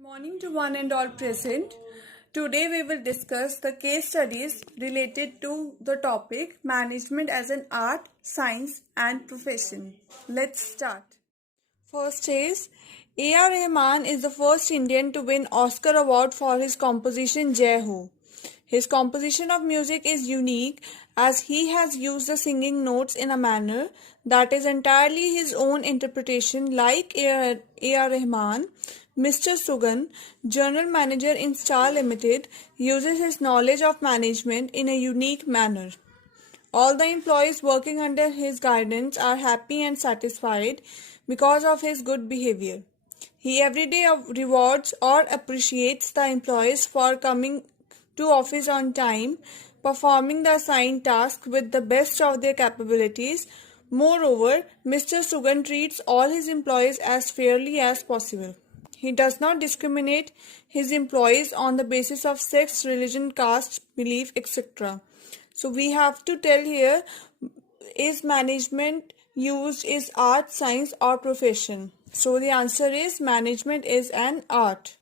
Morning to one and all present. Today we will discuss the case studies related to the topic management as an art, science and profession. Let's start. First is A.R. Rahman is the first Indian to win Oscar award for his composition Jai Ho. His composition of music is unique as he has used the singing notes in a manner that is entirely his own interpretation. Like A.R. Rahman, Mr. Sugan, General Manager in Star Limited, uses his knowledge of management in a unique manner. All the employees working under his guidance are happy and satisfied because of his good behavior. He every day rewards or appreciates the employees for coming to office on time, performing the assigned task with the best of their capabilities. Moreover, Mr. Sugan treats all his employees as fairly as possible. He does not discriminate his employees on the basis of sex, religion, caste, belief, etc. So we have to tell here, is management used is art, science or profession? So the answer is management is an art.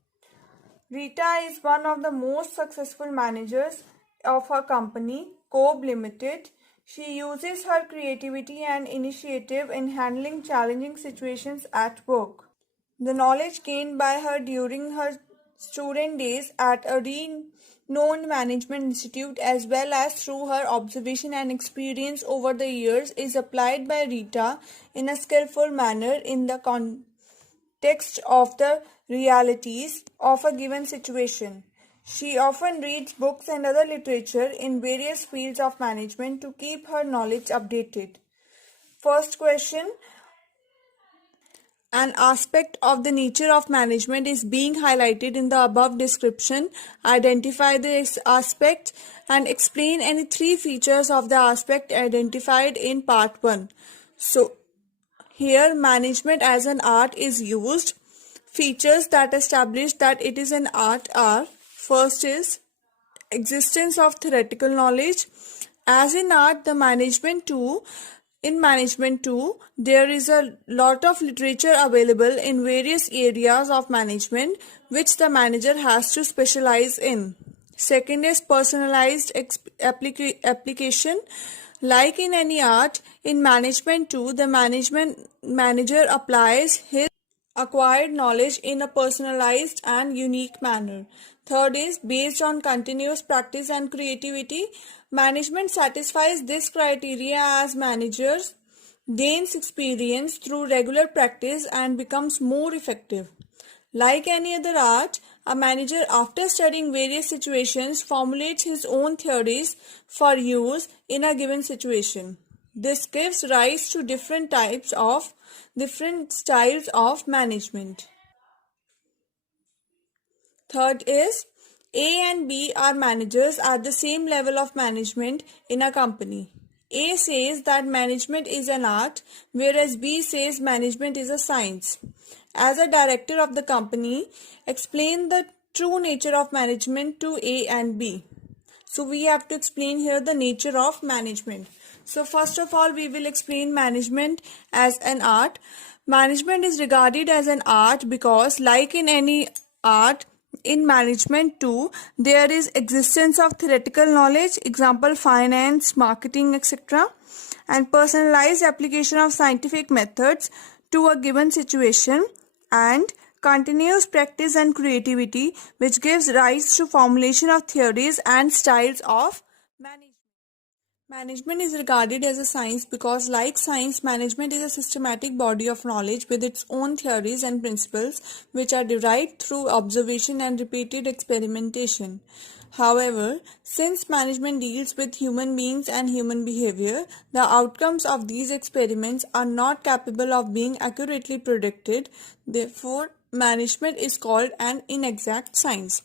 Rita is one of the most successful managers of her company, Cobb Limited. She uses her creativity and initiative in handling challenging situations at work. The knowledge gained by her during her student days at a renowned management institute as well as through her observation and experience over the years is applied by Rita in a skillful manner in the context of the realities of a given situation. She often reads books and other literature in various fields of management to keep her knowledge updated. First question. An aspect of the nature of management is being highlighted in the above description. Identify this aspect and explain any three features of the aspect identified in part 1. So, here management as an art is used. Features that establish that it is an art are: first is existence of theoretical knowledge. As in art, in management too, there is a lot of literature available in various areas of management which the manager has to specialize in. Second is personalized application. Like in any art, in management too, the manager applies his acquired knowledge in a personalized and unique manner. Third is based on continuous practice and creativity. Management satisfies this criteria as managers gains experience through regular practice and becomes more effective. Like any other art, a manager after studying various situations formulates his own theories for use in a given situation. This gives rise to different styles of management. Third is A and B are managers at the same level of management in a company. A says that management is an art, whereas B says management is a science. As a director of the company, explain the true nature of management to A and B. So we have to explain here the nature of management. So first of all, we will explain management as an art. Management is regarded as an art because, like in any art, in management too, there is existence of theoretical knowledge, example finance, marketing, etc., and personalized application of scientific methods to a given situation, and continuous practice and creativity, which gives rise to formulation of theories and styles of management. Management is regarded as a science because, like science, management is a systematic body of knowledge with its own theories and principles which are derived through observation and repeated experimentation. However, since management deals with human beings and human behavior, the outcomes of these experiments are not capable of being accurately predicted. Therefore, management is called an inexact science.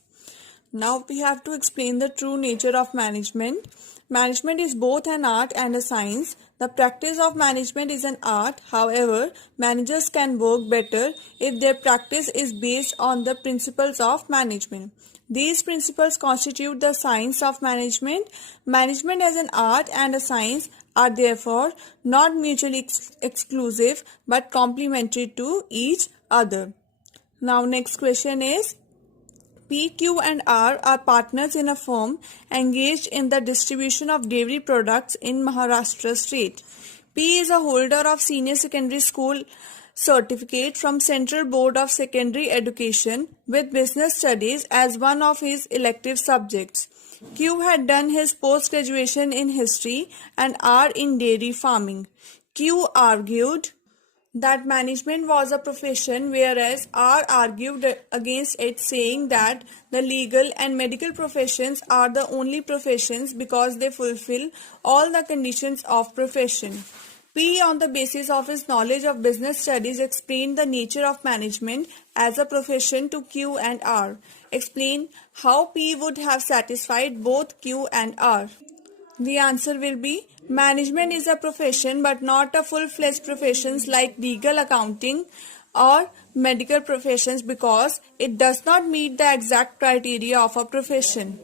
Now we have to explain the true nature of management. Management is both an art and a science. The practice of management is an art. However, managers can work better if their practice is based on the principles of management. These principles constitute the science of management. Management as an art and a science are therefore not mutually exclusive but complementary to each other. Now next question is, P, Q, and R are partners in a firm engaged in the distribution of dairy products in Maharashtra state. P is a holder of senior secondary school certificate from Central Board of Secondary Education with business studies as one of his elective subjects. Q had done his post-graduation in history and R in dairy farming. Q argued that management was a profession, whereas R argued against it, saying that the legal and medical professions are the only professions because they fulfill all the conditions of profession. P, on the basis of his knowledge of business studies, explained the nature of management as a profession to Q and R. Explain how P would have satisfied both Q and R. The answer will be management is a profession but not a full-fledged professions like legal, accounting or medical professions because it does not meet the exact criteria of a profession.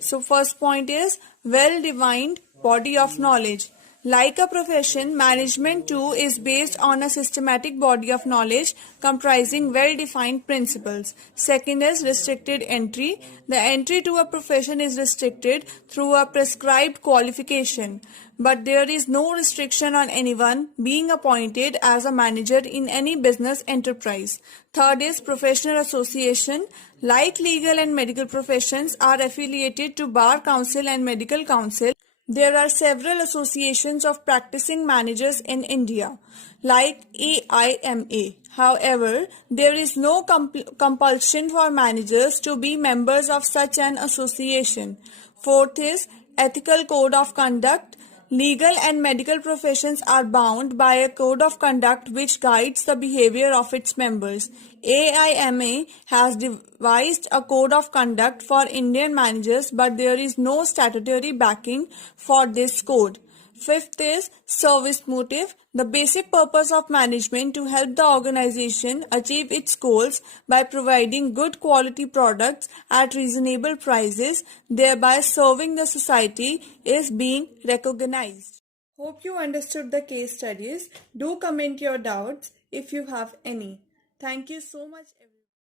So first point is well-defined body of knowledge. Like a profession, management too is based on a systematic body of knowledge comprising well-defined principles. Second is restricted entry. The entry to a profession is restricted through a prescribed qualification, but there is no restriction on anyone being appointed as a manager in any business enterprise. Third is professional association. Like legal and medical professions are affiliated to Bar Council and Medical Council, there are several associations of practicing managers in India, like AIMA. However, there is no compulsion for managers to be members of such an association. Fourth is ethical code of conduct. Legal and medical professions are bound by a code of conduct which guides the behavior of its members. AIMA has devised a code of conduct for Indian managers, but there is no statutory backing for this code. Fifth is service motive. The basic purpose of management to help the organization achieve its goals by providing good quality products at reasonable prices, thereby serving the society, is being recognized. Hope you understood the case studies. Do comment your doubts if you have any. Thank you so much.